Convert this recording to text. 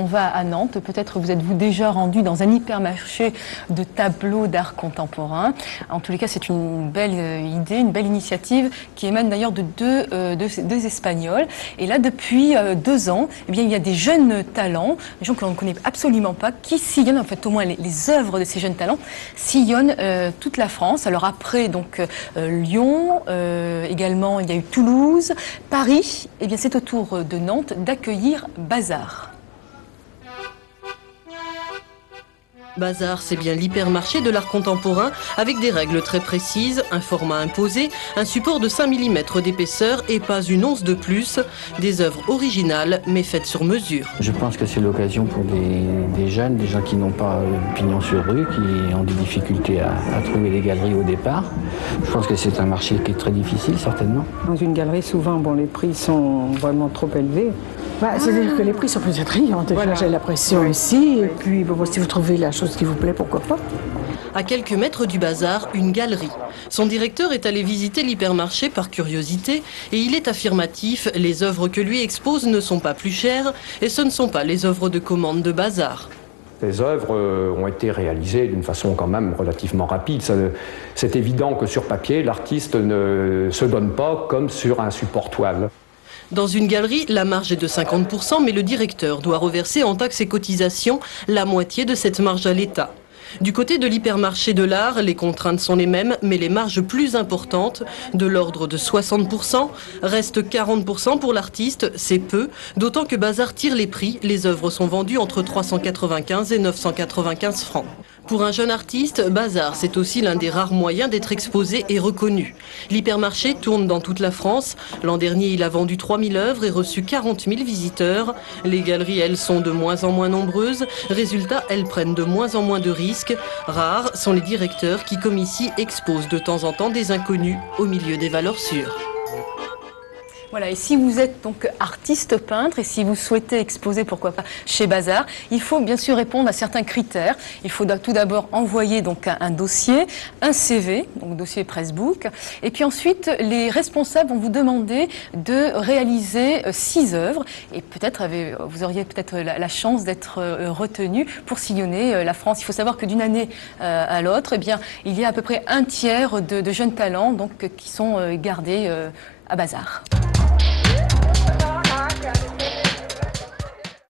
l'on va à Nantes, peut-être vous êtes-vous déjà rendu dans un hypermarché de tableaux d'art contemporain. En tous les cas, c'est une belle idée, une belle initiative qui émane d'ailleurs de deux Espagnols. Et là, depuis 2 ans, eh bien, il y a des jeunes talents, des gens que l'on ne connaît absolument pas, qui sillonnent, en fait, au moins les œuvres de ces jeunes talents, sillonnent toute la France. Alors après, donc, Lyon, également, il y a eu Toulouse, Paris. Eh bien, c'est au tour de Nantes d'accueillir Bazar. Bazar, c'est bien l'hypermarché de l'art contemporain avec des règles très précises, un format imposé, un support de 5 mm d'épaisseur et pas une once de plus. Des œuvres originales mais faites sur mesure. Je pense que c'est l'occasion pour des jeunes, des gens qui n'ont pas pignon sur rue, qui ont des difficultés à trouver des galeries au départ. Je pense que c'est un marché qui est très difficile, certainement. Dans une galerie, souvent, les prix sont vraiment trop élevés. C'est-à-dire que les prix sont plus attrayants. Voilà, j'ai l'impression ici. Et puis, si vous trouvez la chose qui vous plaît, pourquoi pas. À quelques mètres du bazar, une galerie. Son directeur est allé visiter l'hypermarché par curiosité et il est affirmatif, les œuvres que lui expose ne sont pas plus chères et ce ne sont pas les œuvres de commande de Bazar. Les œuvres ont été réalisées d'une façon quand même relativement rapide. C'est évident que sur papier, l'artiste ne se donne pas comme sur un support toile. Dans une galerie, la marge est de 50%, mais le directeur doit reverser en taxes et cotisations la moitié de cette marge à l'État. Du côté de l'hypermarché de l'art, les contraintes sont les mêmes, mais les marges plus importantes, de l'ordre de 60%, restent 40% pour l'artiste, c'est peu, d'autant que Bazar tire les prix, les œuvres sont vendues entre 395 et 995 francs. Pour un jeune artiste, Bazar, c'est aussi l'un des rares moyens d'être exposé et reconnu. L'hypermarché tourne dans toute la France. L'an dernier, il a vendu 3000 œuvres et reçu 40 000 visiteurs. Les galeries, elles, sont de moins en moins nombreuses. Résultat, elles prennent de moins en moins de risques. Rares sont les directeurs qui, comme ici, exposent de temps en temps des inconnus au milieu des valeurs sûres. Voilà, et si vous êtes donc artiste peintre et si vous souhaitez exposer, pourquoi pas, chez Bazar, il faut bien sûr répondre à certains critères. Il faut tout d'abord envoyer donc un dossier, un CV, donc dossier Pressbook, et puis ensuite les responsables vont vous demander de réaliser 6 œuvres et peut-être vous auriez peut-être la chance d'être retenu pour sillonner la France. Il faut savoir que d'une année à l'autre, eh bien, il y a à peu près un tiers de jeunes talents donc, qui sont gardés à Bazar.